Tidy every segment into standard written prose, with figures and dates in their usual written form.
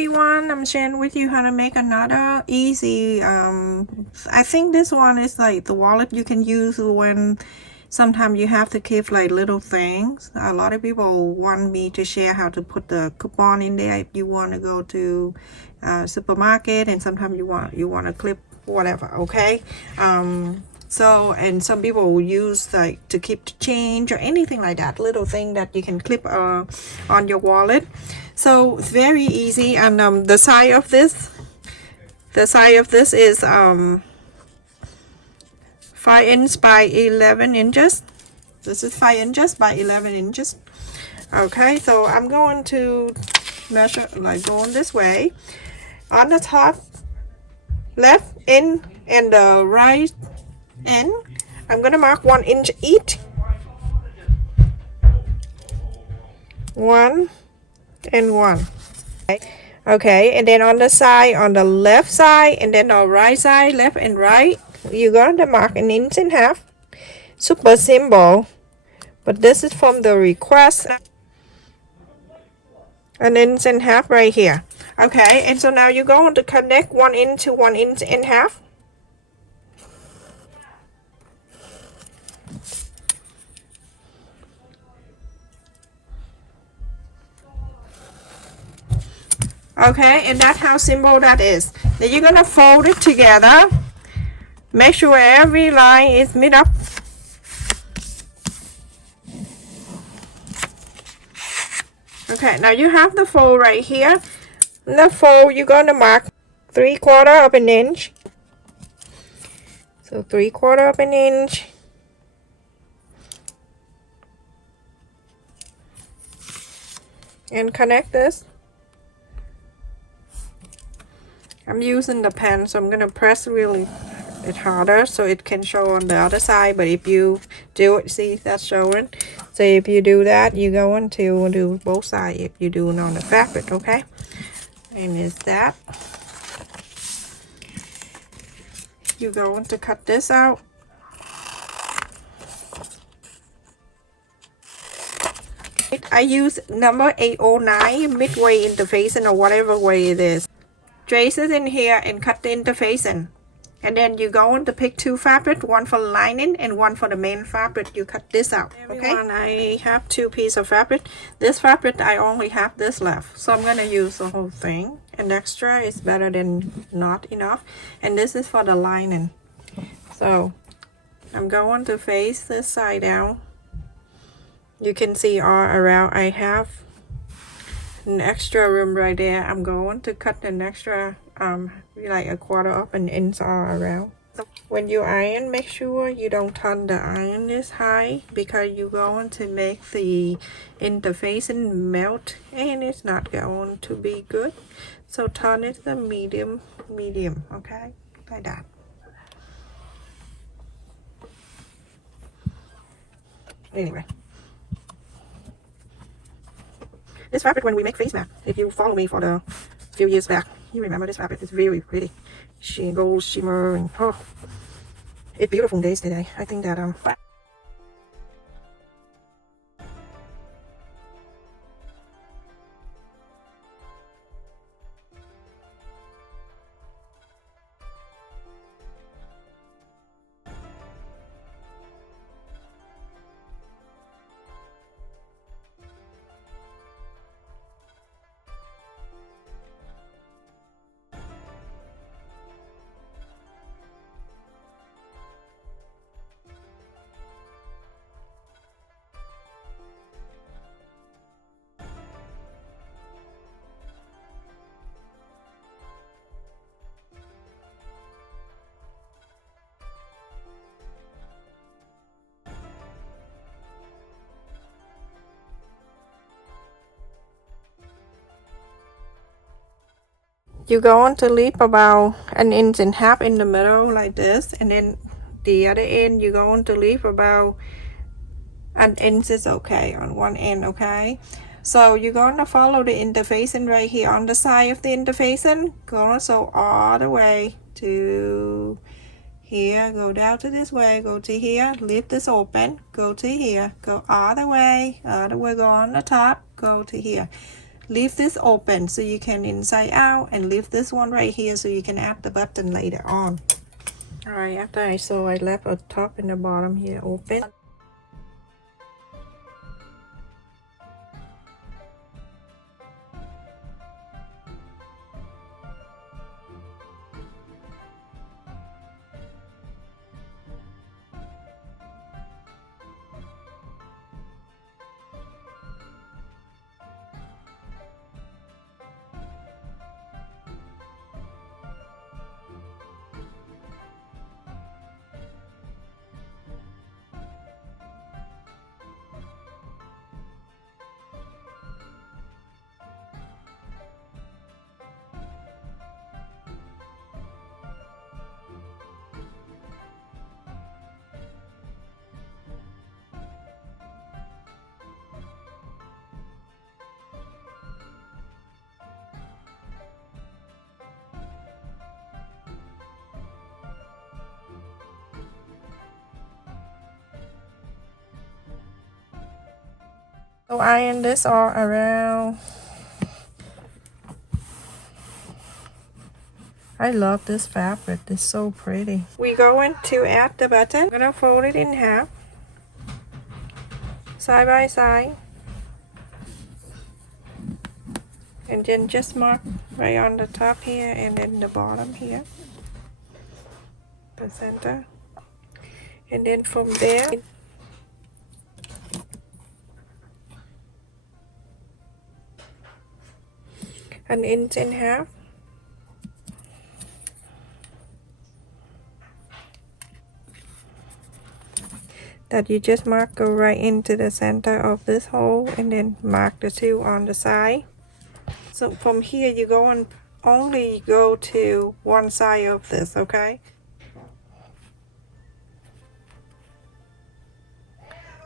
everyone, I'm sharing with you how to make another easy I think this one is like the wallet you can use when sometimes you have to keep like little things. A lot of people want me to share how to put the coupon in there if you want to go to supermarket, and sometimes you want to clip whatever. Okay, so, and some people will use like to keep the change or anything like that, little thing that you can clip on your wallet. So it's very easy. And the size of this is 5 inches by 11 inches. This is 5 inches by 11 inches. Okay, so I'm going to measure like going this way. On the top left end and the right end, I'm gonna mark 1 inch each. 1 and 1. Okay, and then on the side, on the left side and then the right side, left and right, you're going to mark 1.5 inches. Super simple, but this is from the request. 1.5 inches right here. Okay, and so now you're going to connect 1 inch to 1.5 inches. Okay, and that's how simple that is. Then you're gonna fold it together. Make sure every line is meet up. Okay, now you have the fold right here. In the fold, you're gonna mark 3/4 of an inch. So 3/4 of an inch. And connect this. I'm using the pen, so I'm gonna press really it harder so it can show on the other side. But if you do it, see that's showing. So if you do that, you're going to do both sides if you do it on the fabric. Okay, and is that you're going to cut this out. I use number 809 midway interfacing or whatever way it is. Trace it in here and cut the interfacing, and then you're going to pick 2 fabric, one for lining and one for the main fabric. You cut this out. Okay, everyone, I have 2 pieces of fabric. This fabric I only have this left, so I'm gonna use the whole thing. An extra is better than not enough. And this is for the lining, so I'm going to face this side down. You can see all around I have an extra room right there. I'm going to cut an extra like 1/4 of an inch all around. So when you iron, make sure you don't turn the iron this high, because you're going to make the interfacing melt and it's not going to be good. So turn it to medium, okay, like that. Anyway, this fabric, when we make face mask, if you follow me for the few years back, you remember this fabric is very pretty. Gold shimmer, and oh, it's beautiful days today. I think that you're going to leave about 1.5 inches in the middle like this, and then the other end you're going to leave about 1 inch is okay on one end. Okay, so you're going to follow the interfacing right here on the side of the interfacing. Gonna sew all the way to here, go down to this way, go to here, leave this open, go to here, go all the way, go on the top, go to here. leave this open so you can inside out, and leave this one right here so you can add the button later on. Alright, after I sew, I left a top and the bottom here open. So iron this all around. I love this fabric, it's so pretty. We're going to add the button. I'm gonna fold it in half, side by side, and then just mark right on the top here and then the bottom here, the center, and then from there an inch and a half. That you just mark, go right into the center of this hole, and then mark the two on the side. So from here you go and only go to one side of this, okay?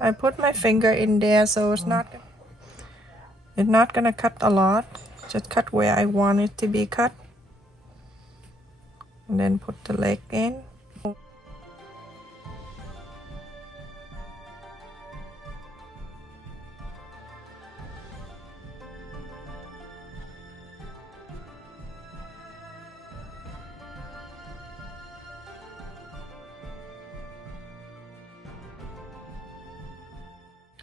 I put my finger in there so it's not gonna cut a lot. Just cut where I want it to be cut, and then put the leg in.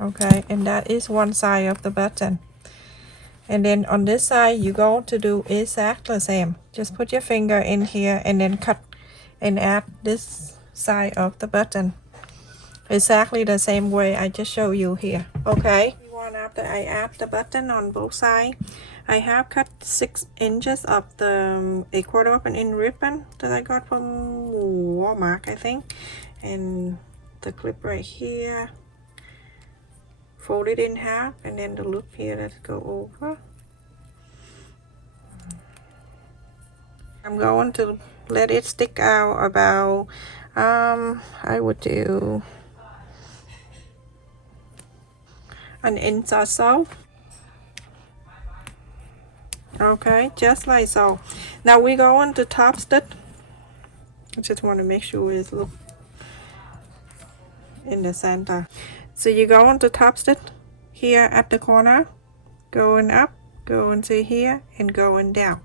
Okay, and that is one side of the button. And then on this side, you're going to do exactly the same. Just put your finger in here and then cut and add this side of the button. Exactly the same way I just showed you here. Okay. After I add the button on both sides, I have cut 6 inches of the a quarter of an inch ribbon that I got from Walmart, I think. And the clip right here. Fold it in half, and then the loop here, let's go over. I'm going to let it stick out about I would do an inch or so. Okay, just like so. Now we're going to top stitch. I just want to make sure it's look in the center. So you go on to top stitch here at the corner, going up, going to here, and going down.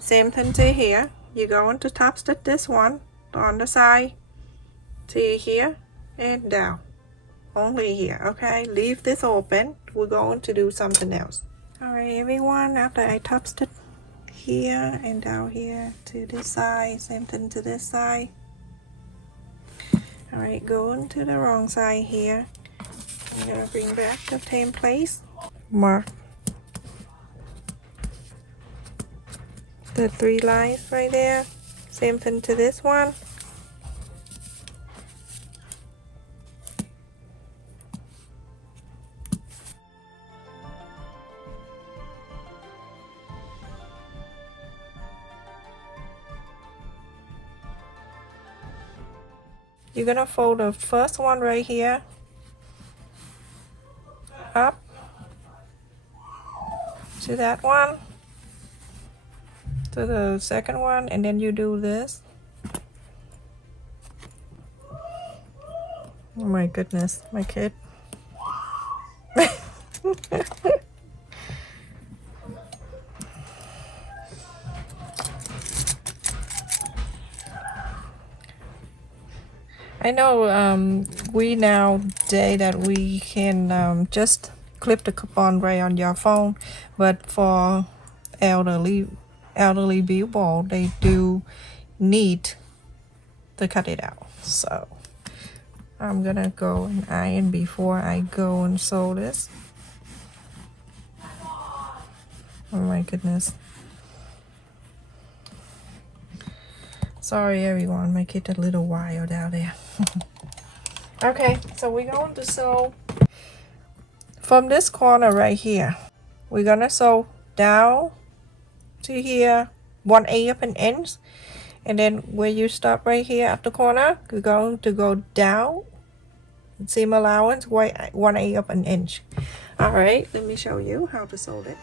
Same thing to here. You go on to top stitch this one on the side to here and down. Only here, okay? Leave this open. We're going to do something else. Alright everyone, after I top stitch here and down here to this side, same thing to this side. Alright, going to the wrong side here. I'm gonna bring back the same place. Mark the 3 lines right there. Same thing to this one. You're gonna fold the first one right here up to that one, to the second one, and then you do this. Oh my goodness, my kid. I know we nowadays that we can just clip the coupon right on your phone, but for elderly people, they do need to cut it out. So I'm gonna go and iron before I go and sew this. Oh my goodness. Sorry everyone, my kid a little wild out there. Okay, so we're going to sew from this corner right here. We're gonna sew down to here 1/8 of an inch, and then where you stop right here at the corner, you're going to go down seam allowance 1/8 of an inch. All right, let me show you how to sew it.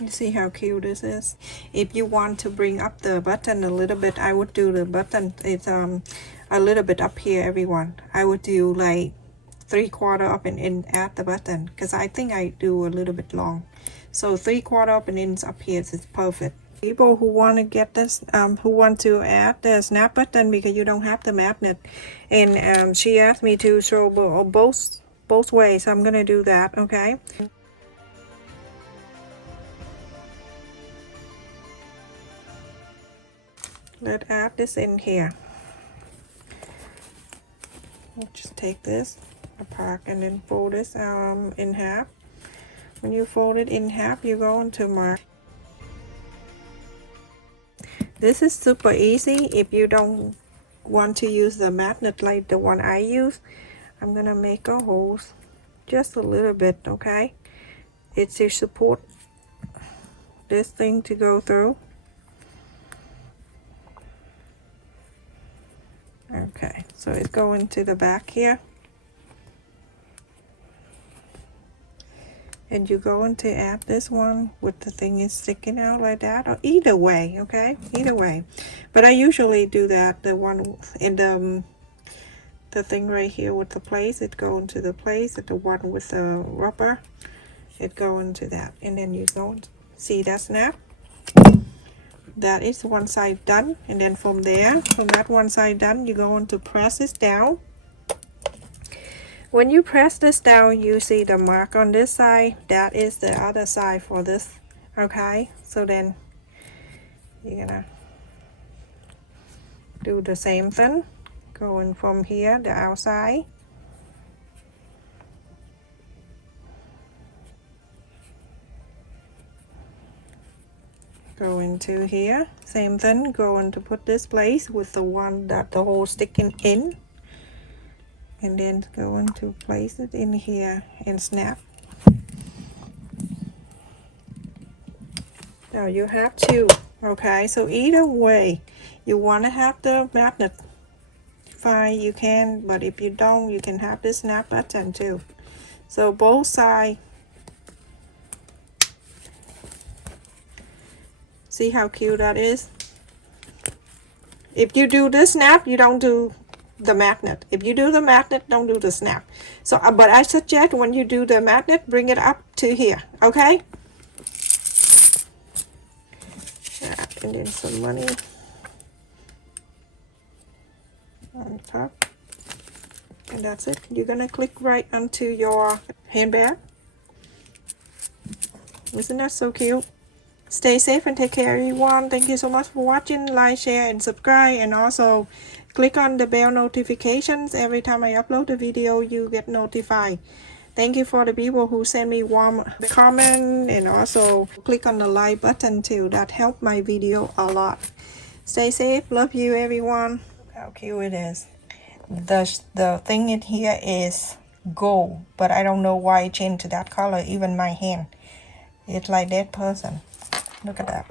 You see how cute this is? If you want to bring up the button a little bit, I would do the button, it's a little bit up here, everyone. I would do like 3/4 of an inch at the button, because I think I do a little bit long. So 3/4 of an inch up here is perfect. People who want to get this, who want to add the snap button because you don't have the magnet, and she asked me to show both ways, so I'm gonna do that. Okay. Let's add this in here. Just take this apart and then fold this in half. When you fold it in half, you're going to mark. This is super easy if you don't want to use the magnet like the one I use. I'm gonna make a hole just a little bit, okay? It's to support this thing to go through. Okay, so it's going to the back here, and you're going to add this one with the thing is sticking out like that, or either way, okay, either way. But I usually do that, the one in the thing right here with the place, it go into the place, and the one with the rubber, it go into that, and then you go see that snap. That is one side done, and then from there, from that one side done, you're going to press this down. When you press this down, you see the mark on this side. That is the other side for this, okay? So then you're gonna do the same thing, going from here, the outside. Go into here, same thing, going to put this place with the one that the hole sticking in, and then going to place it in here and snap. Now you have two, okay? So either way, you want to have the magnet, fine, you can, but if you don't, you can have this snap button too. So both sides. See how cute that is? If you do the snap, you don't do the magnet. If you do the magnet, don't do the snap. So, but I suggest when you do the magnet, bring it up to here, okay? Yeah, and then some money on top. And that's it. You're gonna click right onto your handbag. Isn't that so cute? Stay safe and take care, everyone. Thank you so much for watching. Like, share, and subscribe. And also, click on the bell notifications. Every time I upload a video, you get notified. Thank you for the people who send me warm comment. And also, click on the like button too. That helped my video a lot. Stay safe. Love you, everyone. Look how cute it is. The thing in here is gold. But I don't know why it changed to that color. Even my hand. It's like that person. Look at that.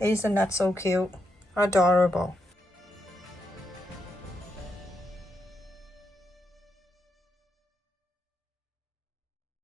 Isn't that so cute? Adorable.